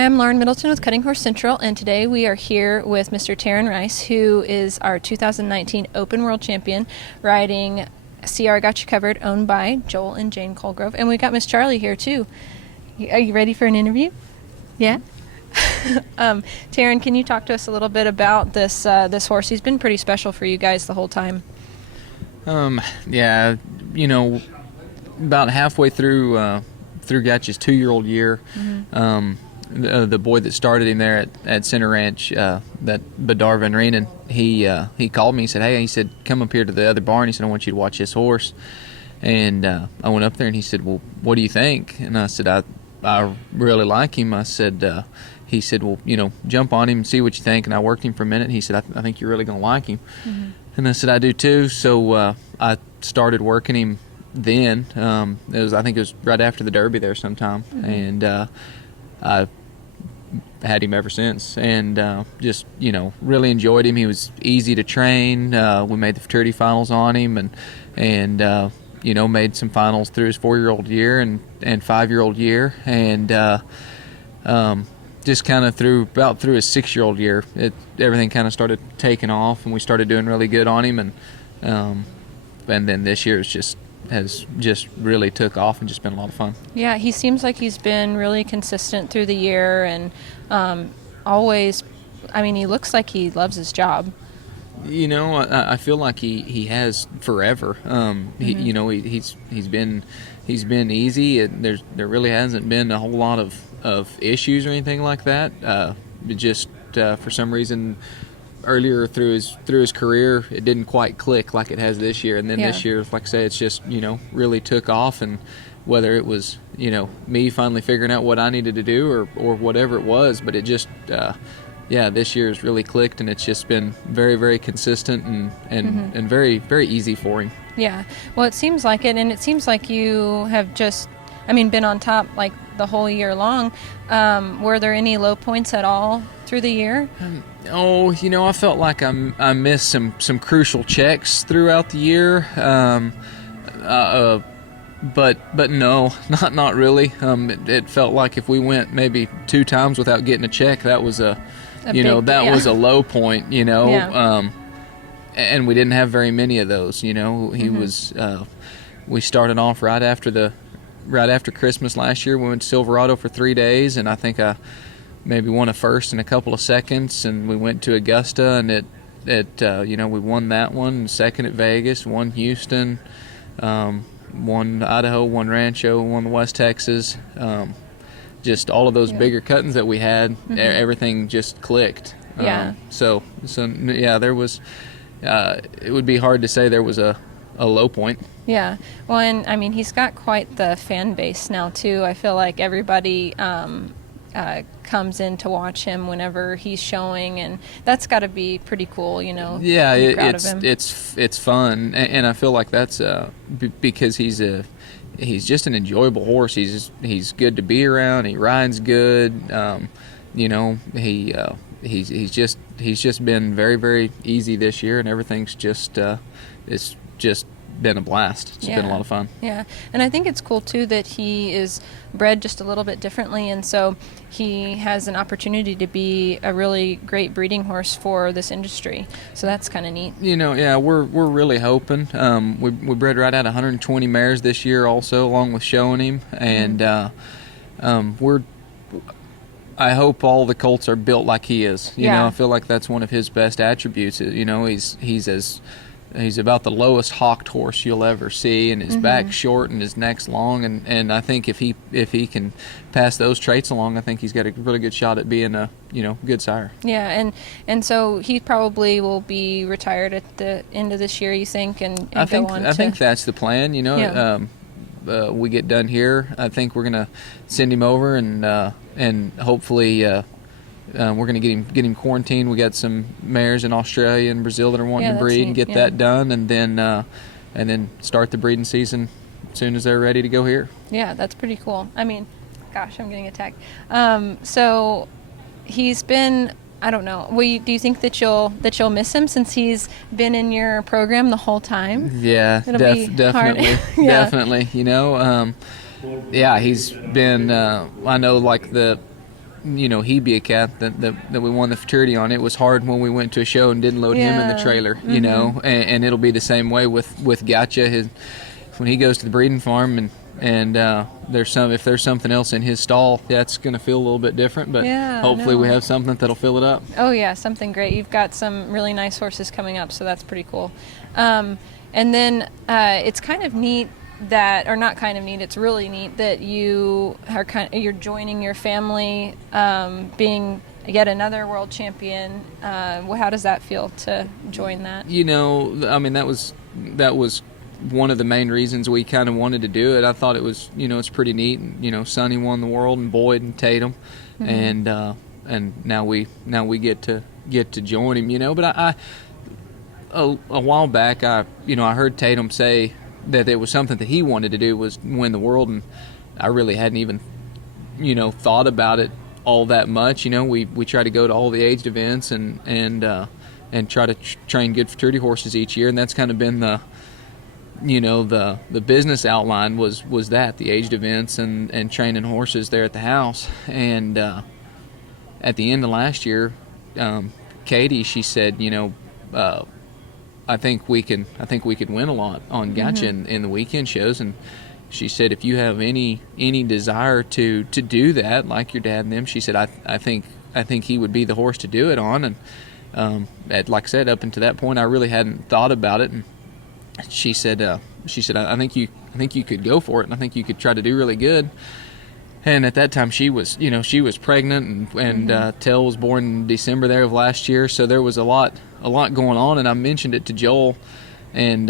Hi, I'm Lauren Middleton with Cutting Horse Central, and today we are here with Mr. Tarin Rice, who is our 2019 Open World Champion, riding CR Got You Covered, owned by Joel and Jane Colegrove. And we got Miss Charlie here, too. Are you ready for an interview? Yeah? Tarin, can you talk to us a little bit about this horse? He's been pretty special for you guys the whole time. Yeah, about halfway through Gotcha's 2-year-old year, the boy that started him there at Center Ranch, that Badar Van Reenen, he called me. He said, "Hey," he said, "come up here to the other barn." He said, "I want you to watch this horse." And I went up there, and he said, "Well, what do you think?" And I said, I really like him. I said, he said, "Well, jump on him and see what you think." And I worked him for a minute. And he said, I think you're really going to like him." Mm-hmm. And I said, "I do too." So I started working him then. I think it was right after the Derby there sometime. Mm-hmm. And I had him ever since, and just really enjoyed him. He was easy to train. We made the futurity finals on him, and made some finals through his 4-year-old year and 5-year-old year, and just kind of through his 6-year-old year, everything kind of started taking off, and we started doing really good on him, and then this year has just really took off and just been a lot of fun. Yeah, he seems like he's been really consistent through the year, and always, he looks like he loves his job. I feel like he has forever. Mm-hmm. He's been easy. There really hasn't been a whole lot of issues or anything like that. For some reason, earlier through his career, it didn't quite click like it has this year. And then this year, like I say, it's just really took off. And whether it was me finally figuring out what I needed to do or whatever it was, but it just this year has really clicked, and it's just been very, very consistent and very, very easy for him. Yeah, well, it seems like it, and it seems like you have just been on top like the whole year long. Were there any low points at all through the year? I felt like I missed some crucial checks throughout the year. But no, not really. It felt like if we went maybe 2 times without getting a check, that was was a low point. And we didn't have very many of those. He was. We started off right after Christmas last year. We went to Silverado for 3 days, and I think I maybe won a first and a couple of seconds. And we went to Augusta, and we won that one. Second at Vegas, won Houston. Won Idaho, won Rancho, won West Texas. Just all of those bigger cuttings that we had, everything just clicked. Yeah. There was. It would be hard to say there was a low point. Yeah. Well, and he's got quite the fan base now too. I feel like everybody comes in to watch him whenever he's showing, and that's got to be pretty cool, Yeah, it's fun, and I feel like that's because he's just an enjoyable horse. He's good to be around. He rides good. He's just been very, very easy this year, and everything's it's just been a blast. It's been a lot of fun. Yeah, and I think it's cool too that he is bred just a little bit differently, and so he has an opportunity to be a really great breeding horse for this industry. So that's kind of neat. We're really hoping. We bred right at 120 mares this year, also along with showing him, and I hope all the colts are built like he is. I feel like that's one of his best attributes. He's about the lowest hocked horse you'll ever see, and his back's short and his neck's long, and I think if he can pass those traits along, I think he's got a really good shot at being a good sire. Yeah, and so he probably will be retired at the end of this year, you think, and I think that's the plan. We get done here, I think we're gonna send him over and hopefully. We're going to get him quarantined. We got some mares in Australia and Brazil that are wanting to breed, and get that done, and then start the breeding season as soon as they're ready to go here. Yeah, that's pretty cool. Gosh, I'm getting attacked. So he's been. I don't know. Do you think that you'll miss him since he's been in your program the whole time? Yeah, definitely, definitely. He's been. I know, like he be a calf that we won the futurity on. It was hard when we went to a show and didn't load him in the trailer, and it'll be the same way with Gotcha. When he goes to the breeding farm and if there's something else in his stall, that's going to feel a little bit different, but hopefully we have something that'll fill it up. Oh yeah, something great. You've got some really nice horses coming up, so that's pretty cool. And then it's kind of neat it's really neat that you're joining your family, being yet another world champion. How does that feel to join that? That was one of the main reasons we kind of wanted to do it. I thought it was, it's pretty neat. Sonny won the world, and Boyd and Tatum, and now we get to join him. But I a while back, I heard Tatum say that it was something that he wanted to do, was win the world, and I really hadn't even thought about it all that much. We try to go to all the aged events and try to train good futurity horses each year, and that's kind of been the business outline was that the aged events and training horses there at the house. And at the end of last year, Katie, she said, I think we could win a lot on Gotcha in the weekend shows. And she said, if you have any desire to do that, like your dad and them, she said, I think he would be the horse to do it on. And like I said, up until that point, I really hadn't thought about it. And she said, I think you could go for it, and I think you could try to do really good. And at that time, she was pregnant, and Tell was born in December there of last year, so there was a lot going on. And I mentioned it to Joel, and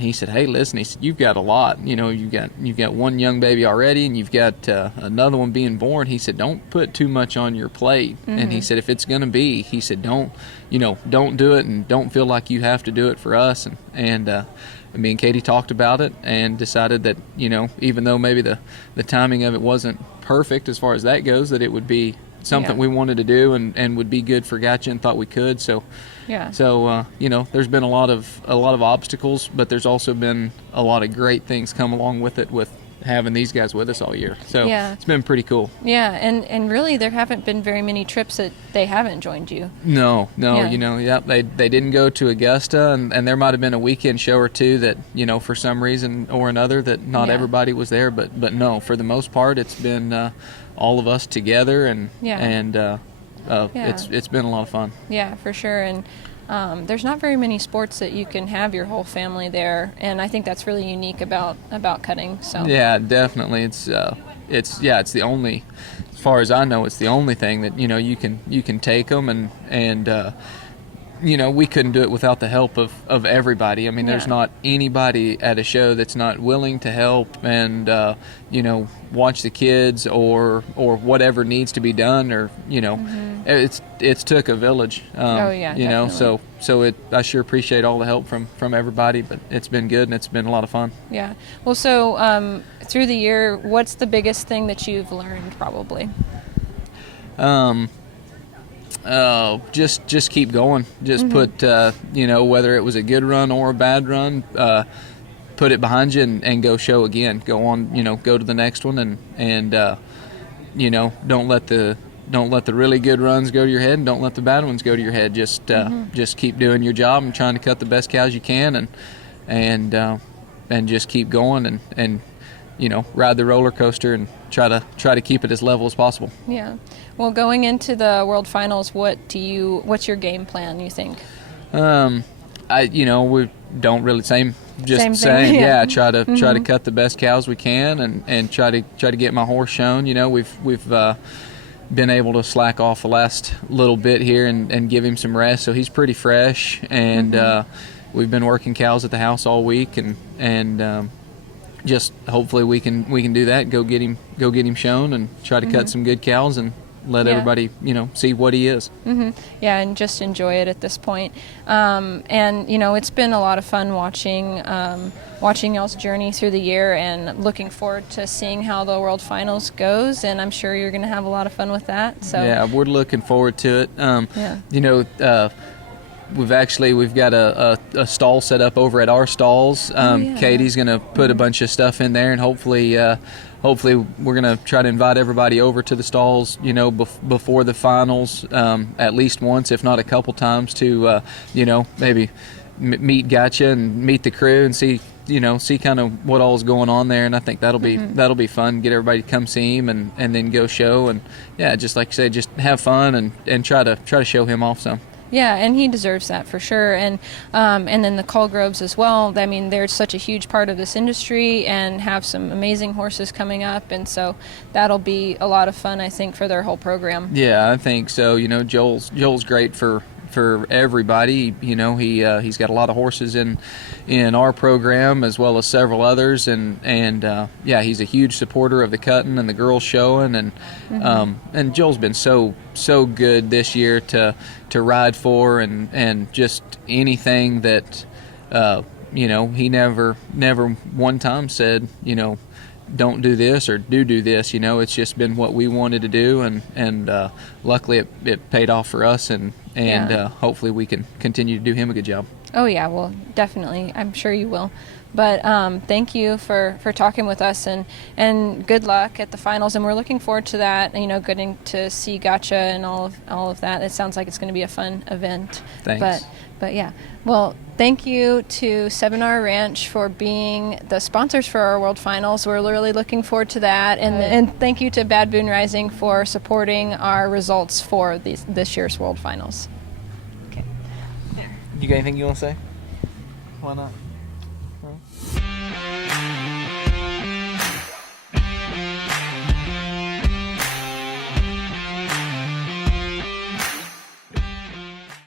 he said, "Hey, listen," he said, "you've got a lot. You've got one young baby already, and you've got another one being born." He said, "Don't put too much on your plate." And he said, "If it's going to be," he said, don't do it, and don't feel like you have to do it for us." And me and Katie talked about it and decided that, even though maybe the timing of it wasn't perfect as far as that goes, that it would be something we wanted to do and would be good for Gotcha, and thought we could. So there's been a lot of obstacles, but there's also been a lot of great things come along with it, with having these guys with us all year. So it's been pretty cool. Yeah, and really there haven't been very many trips that they haven't joined you. No, they didn't go to Augusta, and there might have been a weekend show or two that, for some reason or another, that not everybody was there, but no, for the most part it's been all of us together, and it's been a lot of fun. Yeah, for sure. And there's not very many sports that you can have your whole family there, and I think that's really unique about cutting. So yeah, definitely, it's the only, as far as I know, it's the only thing that you can take them, and we couldn't do it without the help of everybody. I mean, there's not anybody at a show that's not willing to help and watch the kids or whatever needs to be done, or it's took a village. Definitely. So I sure appreciate all the help from everybody, but it's been good, and it's been a lot of fun. Yeah. Well, so through the year, what's the biggest thing that you've learned, probably? Just keep going. Just put, whether it was a good run or a bad run, put it behind you and go show again. Go on, go to the next one, and don't let the really good runs go to your head, and don't let the bad ones go to your head. Just keep doing your job and trying to cut the best cows you can, and just keep going and ride the roller coaster and try to keep it as level as possible. Yeah. Well, going into the World Finals, what's your game plan, you think? We don't really same thing. Try to cut the best cows we can, and try to get my horse shown. We've been able to slack off the last little bit here and give him some rest, so he's pretty fresh, and we've been working cows at the house all week, and just hopefully we can do that, go get him shown, and try to cut some good cows and let everybody see what he is. Yeah, and just enjoy it at this point. And it's been a lot of fun watching y'all's journey through the year, and looking forward to seeing how the World Finals goes, and I'm sure you're going to have a lot of fun with that. So yeah, we're looking forward to it. we've got a stall set up over at our stalls. Katie's going to put a bunch of stuff in there, and hopefully we're going to try to invite everybody over to the stalls, before the finals, at least once, if not a couple times, to maybe meet Gotcha and meet the crew and see kind of what all's going on there. And I think that'll be fun. Get everybody to come see him and then go show, and just like you said, just have fun and try to show him off some. Yeah, and he deserves that for sure. And then the Colegroves as well. I mean, they're such a huge part of this industry and have some amazing horses coming up, and so that'll be a lot of fun, I think, for their whole program. Yeah, I think so. Joel's great for everybody. He's got a lot of horses in our program as well as several others, and he's a huge supporter of the cutting and the girls showing, and Joel's been so good this year to ride for, and just anything that he never one time said don't do this or do this. It's just been what we wanted to do, and luckily it paid off for us, and hopefully we can continue to do him a good job. Oh yeah, well, definitely. I'm sure you will. But thank you for talking with us, and good luck at the finals. And we're looking forward to that. Getting to see Gotcha and all of that. It sounds like it's going to be a fun event. Thanks. But yeah. Well, thank you to 7R Ranch for being the sponsors for our World Finals. We're really looking forward to that. And thank you to Bad Boone Rising for supporting our results for this year's World Finals. Okay. You got anything you want to say? Why not?